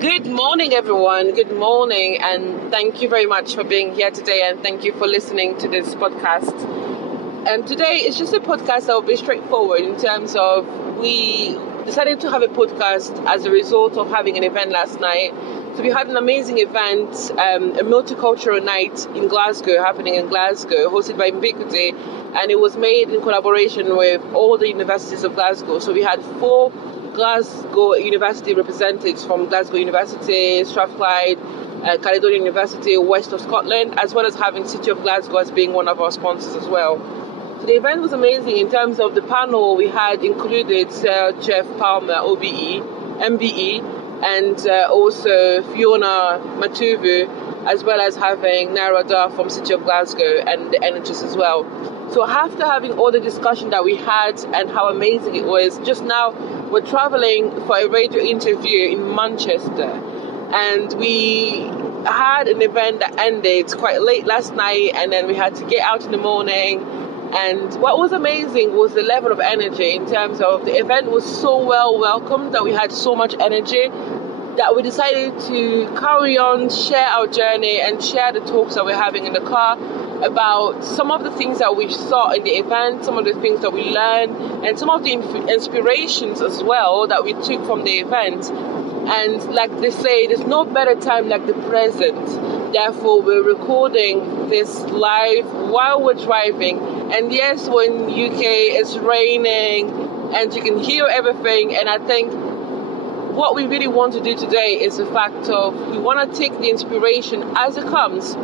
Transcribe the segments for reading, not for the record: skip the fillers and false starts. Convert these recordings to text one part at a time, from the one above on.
Good morning, everyone. Good morning, and thank you very much for being here today, and thank you for listening to this podcast. And today it's just a podcast that will be straightforward in terms of we decided to have a podcast as a result of having an event last night. So we had an amazing event, a multicultural night in Glasgow, happening in Glasgow, hosted by Mbikude, and it was made in collaboration with all the universities of Glasgow. So we had 4 Glasgow University representatives from Glasgow University, Strathclyde, Caledonian University, West of Scotland, as well as having City of Glasgow as being one of our sponsors as well. So the event was amazing in terms of the panel. We had included Sir Jeff Palmer, OBE, MBE, and also Fiona Matuvu, as well as having Naira Dar from City of Glasgow and the NHS as well. So after having all the discussion that we had and how amazing it was, just now we're traveling for a radio interview in Manchester, and we had an event that ended quite late last night, and then we had to get out in the morning. And what was amazing was the level of energy in terms of the event was so well welcomed, that we had so much energy that we decided to carry on, share our journey and share the talks that we're having in the car about some of the things that we saw in the event, some of the things that we learned, and some of the inspirations as well that we took from the event. And like they say, there's no better time like the present. Therefore, we're recording this live while we're driving. And yes, we're in UK, it's raining, and you can hear everything. And I think what we really want to do today is the fact of we want to take the inspiration as it comes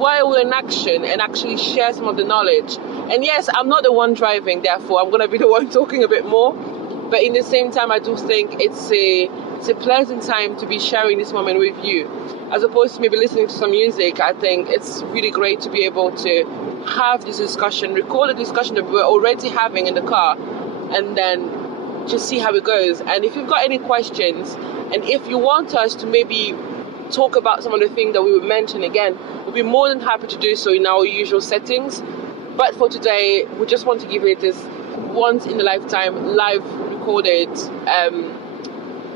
while we're in action and actually share some of the knowledge. And yes, I'm not the one driving, therefore I'm going to be the one talking a bit more. But in the same time, I do think it's a pleasant time to be sharing this moment with you. As opposed to maybe listening to some music, I think it's really great to be able to have this discussion, record a discussion that we're already having in the car, and then just see how it goes. And if you've got any questions, and if you want us to maybe talk about some of the things that we would mention again, we'll be more than happy to do so in our usual settings. But for today, we just want to give it this once in a lifetime live recorded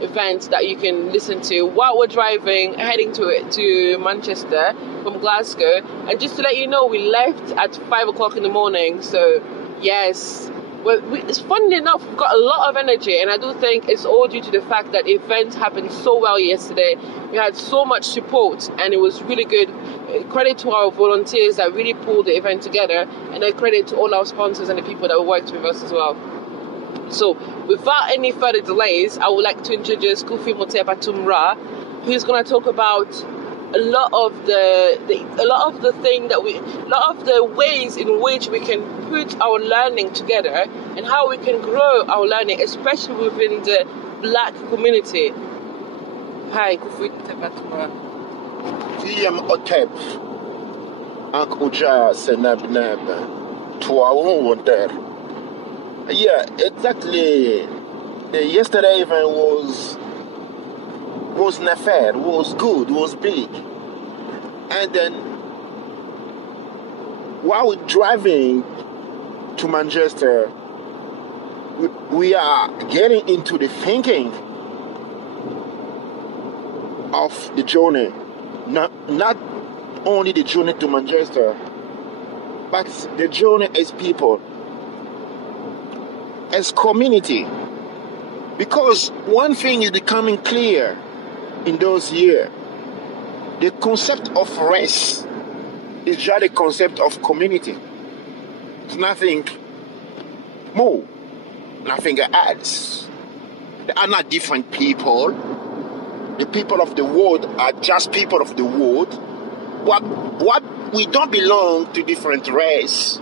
event that you can listen to while we're driving, heading to Manchester from Glasgow. And just to let you know, we left at 5 o'clock in the morning. So yes, it's funny enough, we've got a lot of energy, and I do think it's all due to the fact that the event happened so well yesterday. We had so much support, and it was really good. Credit to our volunteers that really pulled the event together, and a credit to all our sponsors and the people that worked with us as well. So without any further delays, I would like to introduce Kofi Motebatumra, who's going to talk about a lot of the ways in which we can put our learning together and how we can grow our learning, especially within the Black community. Hi, Kofi Motebatumra. Tiem Otep, Akuja Senab Tuaon Wonder. Yeah, exactly. The yesterday event was an affair, was good, was big. And then while we're driving to Manchester, we are getting into the thinking of the journey. Not only the journey to Manchester, but the journey as people, as community. Because one thing is becoming clear in those years: the concept of race is just a concept of community. It's nothing more, nothing else. They are not different people. The people of the world are just people of the world. We don't belong to different race,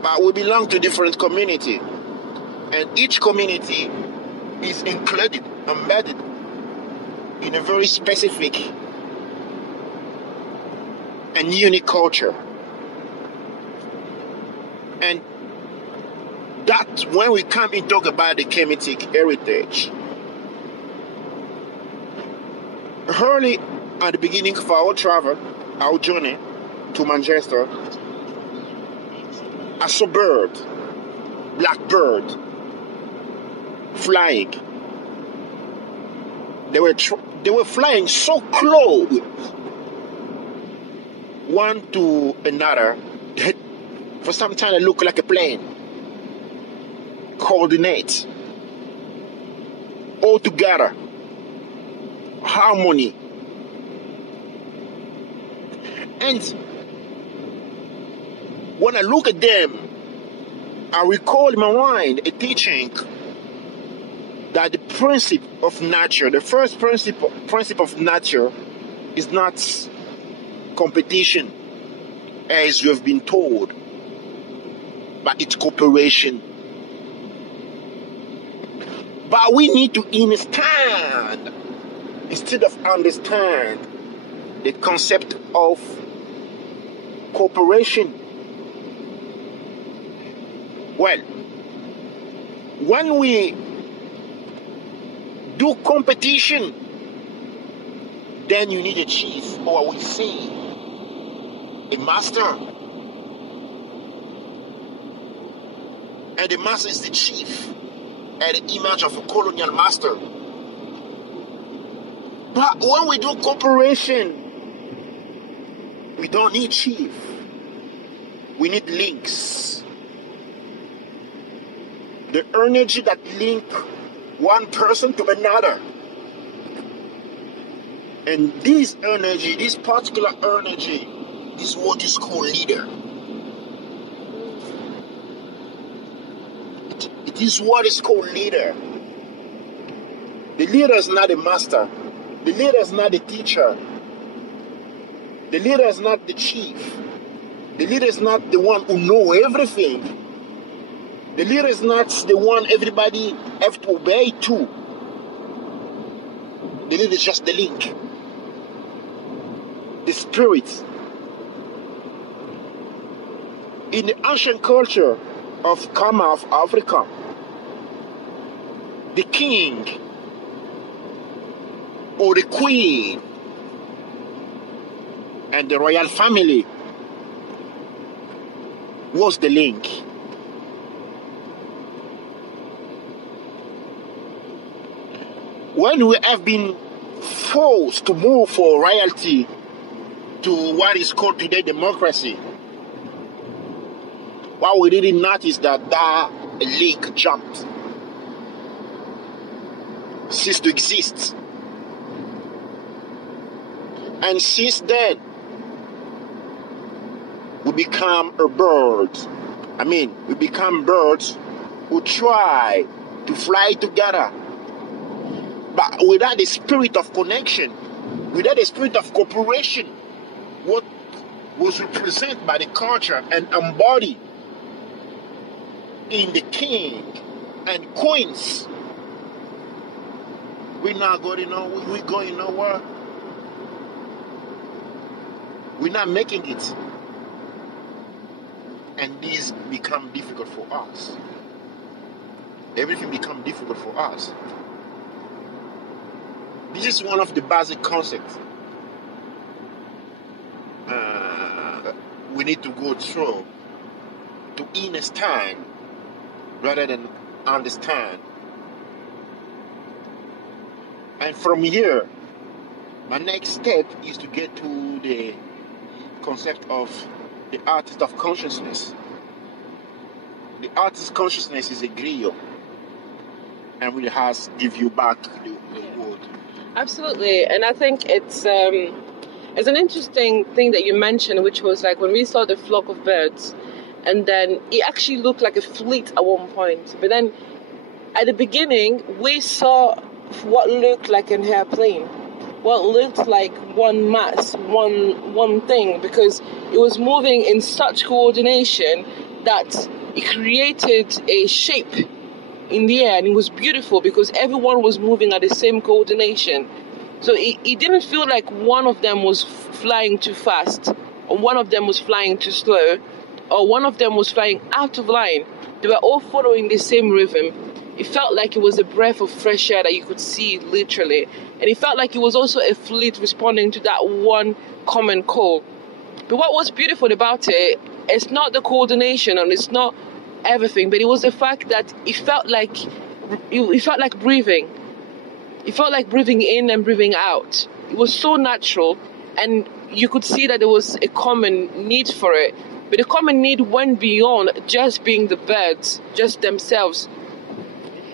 but we belong to different community. And each community is included, embedded in a very specific and unique culture. And that when we come and talk about the Kemetic heritage, early at the beginning of our travel, our journey to Manchester, I saw bird, black bird, flying. They were flying so close one to another that for some time it looked like a plane. Coordinate. All together. Harmony. And when I look at them, I recall in my mind a teaching that the principle of nature, the first principle of nature is not competition, as you have been told, but it's cooperation. But we need to understand, instead of understand, the concept of cooperation. Well, when we do competition, then you need a chief, or we say a master. And the master is the chief, and the image of a colonial master. But when we do cooperation, we don't need chief. We need links. The energy that link one person to another. And this energy, this particular energy, is what is called leader. It is what is called leader. The leader is not a master. The leader is not a teacher. The leader is not the chief. The leader is not the one who knows everything. The leader is not the one everybody have to obey to. The leader is just the link. The spirit. In the ancient culture of Katiopa-Afraka, the king or the queen and the royal family was the link. When we have been forced to move for royalty to what is called today democracy, what we didn't notice that link jumped, ceased to exist. And since then, we become a bird. We become birds who try to fly together. But without the spirit of connection, without the spirit of cooperation, what was represented by the culture and embodied in the king and queens, we're not going nowhere. We're going nowhere. We're not making it. And this become difficult for us. Everything become difficult for us. This is one of the basic concepts we need to go through to understand rather than understand. And from here, my next step is to get to the concept of the artist of consciousness. The artist consciousness is a griot and really has to give you back the word. Absolutely, and I think it's an interesting thing that you mentioned, which was like when we saw the flock of birds, and then it actually looked like a fleet at one point. But then at the beginning, we saw what looked like an airplane, what looked like one mass, one thing, because it was moving in such coordination that it created a shape in the air, and it was beautiful because everyone was moving at the same coordination. So it didn't feel like one of them was flying too fast, or one of them was flying too slow, or one of them was flying out of line. They were all following the same rhythm. It felt like it was a breath of fresh air that you could see literally, and it felt like it was also a fleet responding to that one common call. But what was beautiful about it, it's not the coordination and it's not everything, but it was the fact that it felt like breathing. It felt like breathing in and breathing out. It was so natural, and you could see that there was a common need for it. But the common need went beyond just being the birds, just themselves.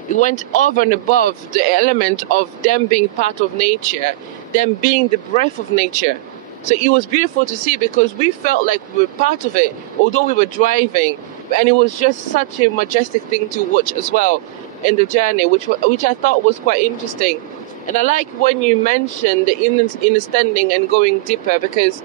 It went over and above the element of them being part of nature, them being the breath of nature. So it was beautiful to see, because we felt like we were part of it, although we were driving. And it was just such a majestic thing to watch as well in the journey, which I thought was quite interesting. And I like when you mentioned the innerstanding and going deeper, because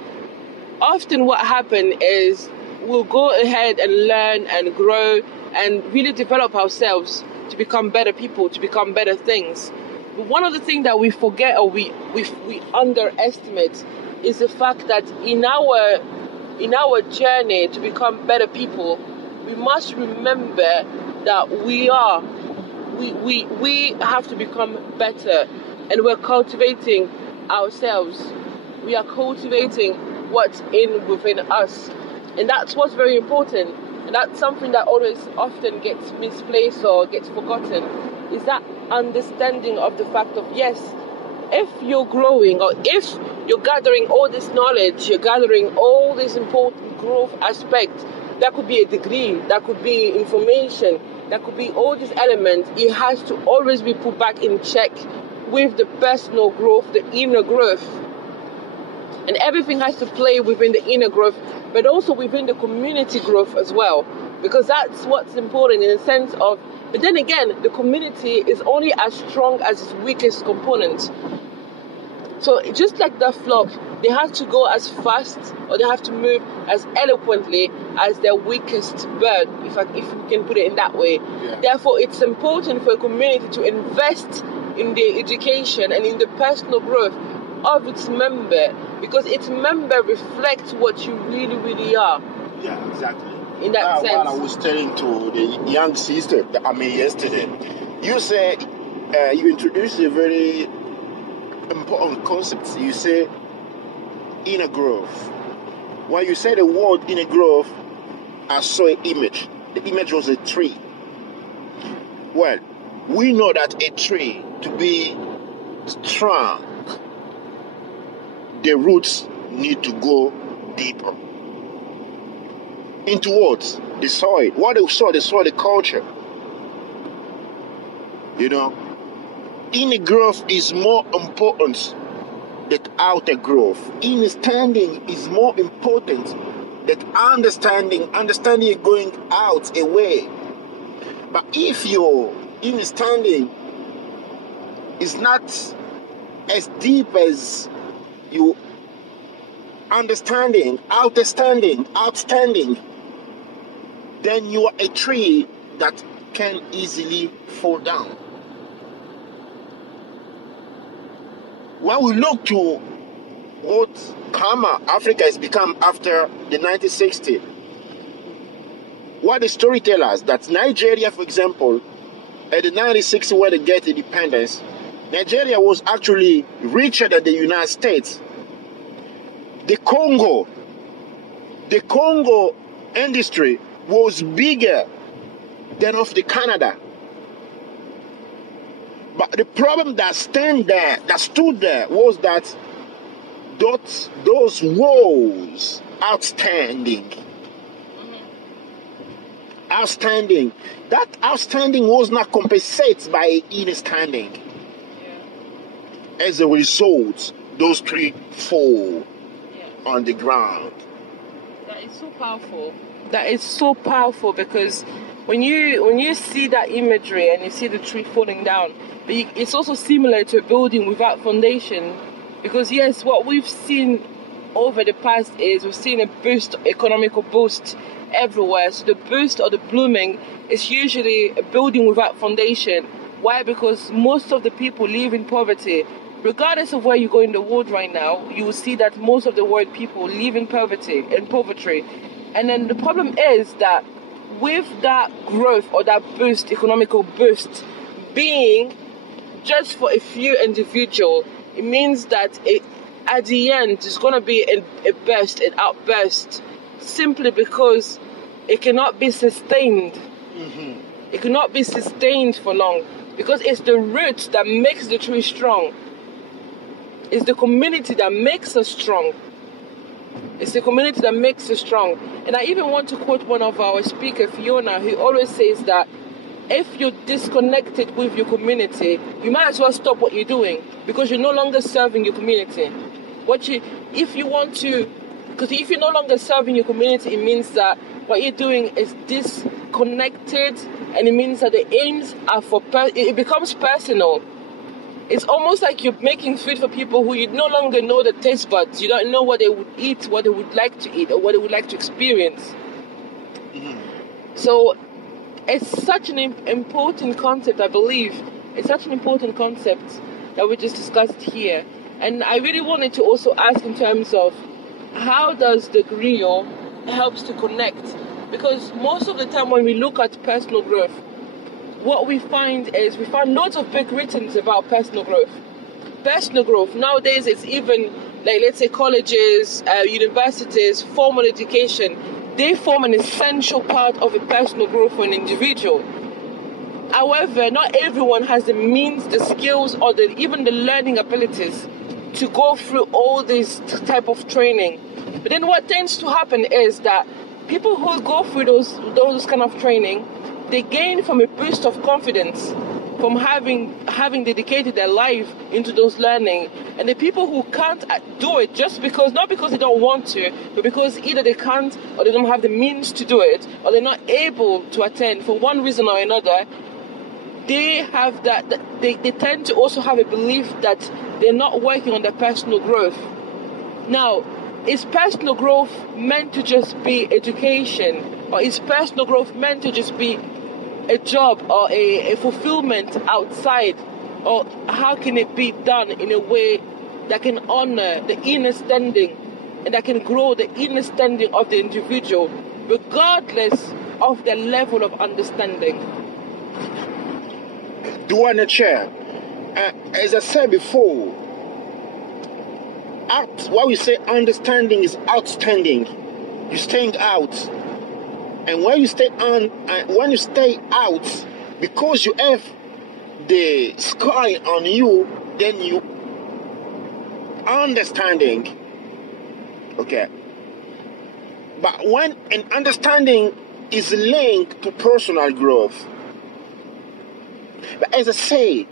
often what happens is we'll go ahead and learn and grow and really develop ourselves to become better people, to become better things. But one of the things that we forget, or we underestimate, is the fact that in our journey to become better people, we must remember that we have to become better, and we're cultivating ourselves. We are cultivating what's within us, and that's what's very important. And that's something that always often gets misplaced or gets forgotten, is that understanding of the fact of, yes, if you're growing, or if you're gathering all this knowledge, you're gathering all these important growth aspects, that could be a degree, that could be information, that could be all these elements, it has to always be put back in check with the personal growth, the inner growth. And everything has to play within the inner growth, but also within the community growth as well, because that's what's important in the sense of, but then again, the community is only as strong as its weakest component. So just like the flock, they have to go as fast, or they have to move as eloquently as their weakest bird, if we can put it in that way. Yeah. Therefore, it's important for a community to invest in the education and in the personal growth of its member, because its member reflects what you really, really are. Yeah, exactly. In that sense. What I was telling to the young sister that I met yesterday, you said you introduced a very important concept. You say inner growth. When you say the word inner growth, I saw an image. The image was a tree. Well, we know that a tree, to be strong, the roots need to go deeper. Into what? The soil. What the soil? The soil, the culture. You know, inner growth is more important than outer growth. Innerstanding is more important than understanding. Understanding is going out, away. But if your innerstanding is not as deep as you understanding, outstanding, then you are a tree that can easily fall down. When we look to what Katiopa-Afraka has become after the 1960s, what the story tells us, that Nigeria, for example, at the 1960s when they get independence, Nigeria was actually richer than the United States. The Congo industry was bigger than of the Canada. But the problem that stood there was that those walls outstanding. That outstanding was not compensated by innerstanding. Yeah. As a result, those trees fall on the ground. That is so powerful. That is so powerful, because when you see that imagery and you see the tree falling down, but it's also similar to a building without foundation, because yes, what we've seen over the past is we've seen a economical boost everywhere. So the boost or the blooming is usually a building without foundation. Why? Because most of the people live in poverty. Regardless of where you go in the world right now, you will see that most of the world people live in poverty. And then the problem is that with that growth or that boost, economical boost, being just for a few individuals, it means that at the end it's going to be an outburst, simply because it cannot be sustained. Mm-hmm. It cannot be sustained for long. because it's the roots that makes the tree strong. It's the community that makes us strong. It's the community that makes us strong. And I even want to quote one of our speakers, Fiona, who always says that if you're disconnected with your community, you might as well stop what you're doing, because you're no longer serving your community. If you're no longer serving your community, it means that what you're doing is disconnected, and it means that the aims are it becomes personal. It's almost like you're making food for people who you no longer know the taste buds. You don't know what they would eat, what they would like to eat, or what they would like to experience. Mm-hmm. So it's such an important concept, I believe. It's such an important concept that we just discussed here. And I really wanted to also ask in terms of how does the griot helps to connect? Because most of the time when we look at personal growth, what we find loads of big writings about personal growth. Personal growth, nowadays it's even, like, let's say colleges, universities, formal education, they form an essential part of a personal growth for an individual. However, not everyone has the means, the skills, or even the learning abilities to go through all this type of training. But then what tends to happen is that people who go through those kind of training, they gain from a boost of confidence from having dedicated their life into those learning. And the people who can't do it not because they don't want to, but because either they can't or they don't have the means to do it, or they're not able to attend for one reason or another, they have they tend to also have a belief that they're not working on their personal growth. Now, is personal growth meant to just be education? Or is personal growth meant to just be a job or a fulfillment outside? Or how can it be done in a way that can honor the innerstanding and that can grow the innerstanding of the individual, regardless of their level of understanding? Do in a chair. As I said before, what we say understanding is outstanding. You're staying out. And when you stay out, because you have the sky on you, then you understanding. Okay. But when an understanding is linked to personal growth, but as I say,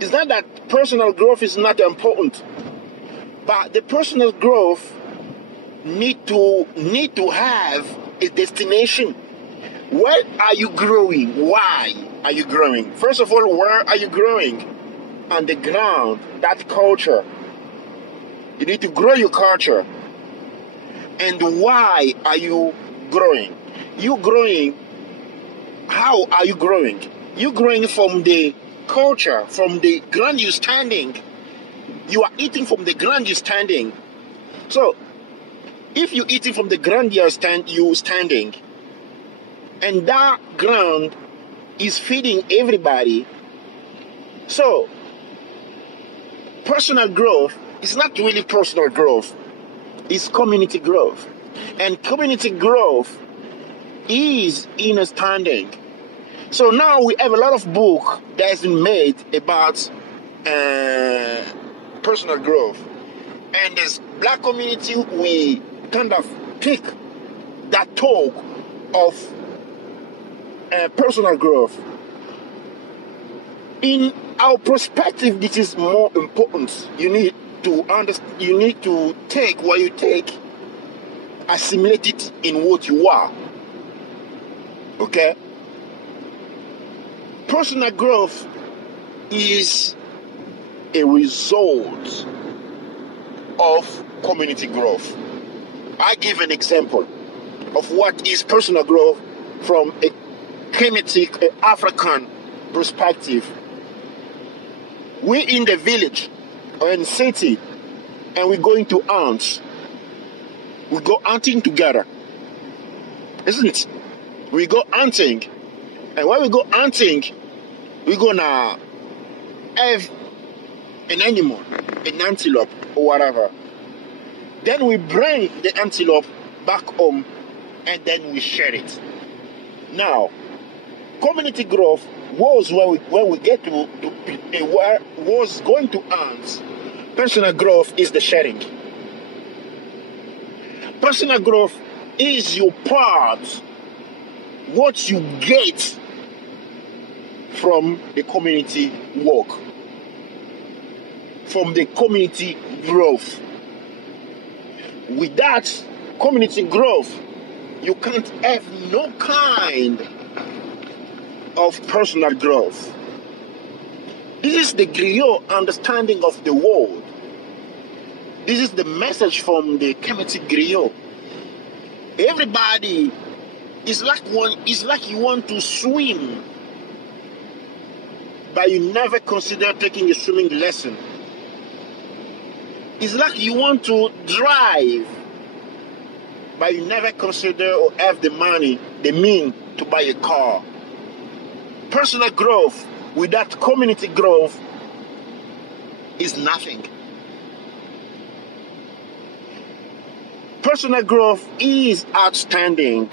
it's not that personal growth is not important, but the personal growth need to have a destination. Where are you growing? Why are you growing? First of all, where are you growing? On the ground, that culture. You need to grow your culture. And why are you growing? How are you growing? You're growing from the culture, from the ground you're standing. You are eating from the ground you're standing. So, if you're eating from the ground you're standing, and that ground is feeding everybody, so personal growth is not really personal growth, it's community growth. And community growth is innerstanding. So now we have a lot of book that has been made about personal growth. And as black community, we kind of take that talk of personal growth. In our perspective, this is more important. You need to take what you take, assimilate it in what you are. Okay? Personal growth is a result of community growth. I give an example of what is personal growth from a Kemetic African perspective. We're in the village or in the city and we're going to hunt. We go hunting together, isn't it? We go hunting, and when we go hunting, we're gonna have an animal, an antelope or whatever. Then we bring the antelope back home and then we share it. Now, community growth was when we get to where was going to ends. Personal growth is the sharing. Personal growth is your part, what you get from the community work, from the community growth. Without community growth, you can't have no kind of personal growth. This is the griot understanding of the world. This is the message from the Kemetic griot. Everybody is like you want to swim, but you never consider taking a swimming lesson. It's like you want to drive, but you never consider or have the money, the means to buy a car. Personal growth without community growth is nothing. Personal growth is outstanding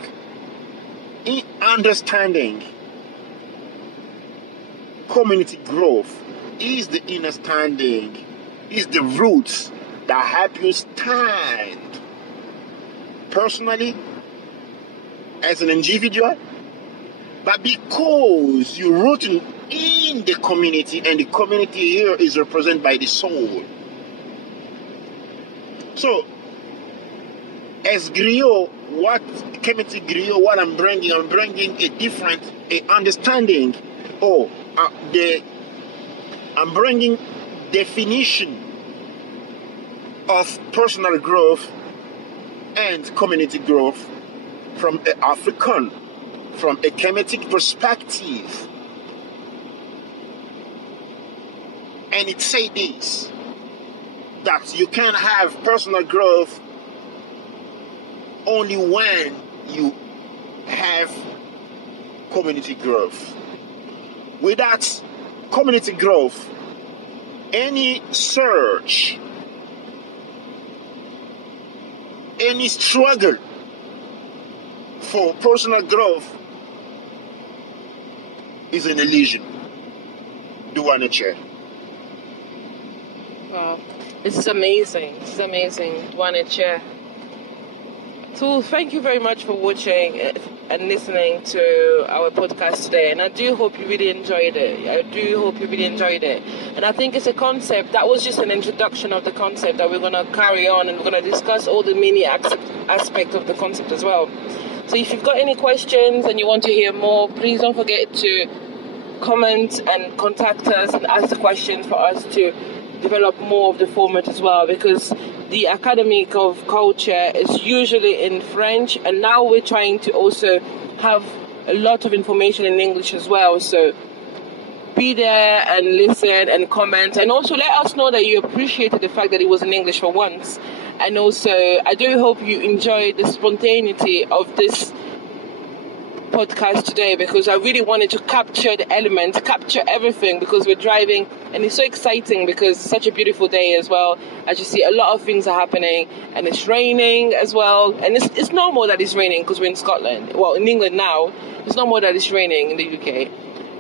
in understanding. Community growth is the innerstanding, is the roots that help you stand personally as an individual, but because you're rooted in the community, and the community here is represented by the soul. So, as griot, what Kemetic griot, what I'm bringing a different understanding. I'm bringing definition of personal growth and community growth from an African, from a Kemetic perspective. And it says this, that you can have personal growth only when you have community growth. Without community growth, any search, any struggle for personal growth is an illusion. Do want to share? Wow, this is amazing. This is amazing. Want to share? So thank you very much for watching and listening to our podcast today. And I do hope you really enjoyed it. And I think it's a concept that was just an introduction of the concept that we're going to carry on, and we're going to discuss all the many aspects of the concept as well. So if you've got any questions and you want to hear more, please don't forget to comment and contact us and ask the questions for us to develop more of the format as well, because the academic of culture is usually in French, and now we're trying to also have a lot of information in English as well. So be there and listen and comment, and also let us know that you appreciated the fact that it was in English for once. And also, I do hope you enjoyed the spontaneity of this podcast today, because I really wanted to capture the elements, capture everything, because we're driving and it's so exciting because it's such a beautiful day as well. As you see, a lot of things are happening, and it's raining as well, and it's normal that it's raining because we're in Scotland. Well, in England now, it's normal that it's raining in the UK.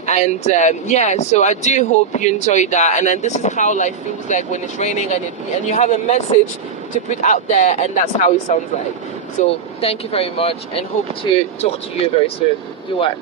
And so I do hope you enjoyed that. And then this is how life feels like when it's raining and you have a message to put out there, and that's how it sounds like. So thank you very much, and hope to talk to you very soon. You what?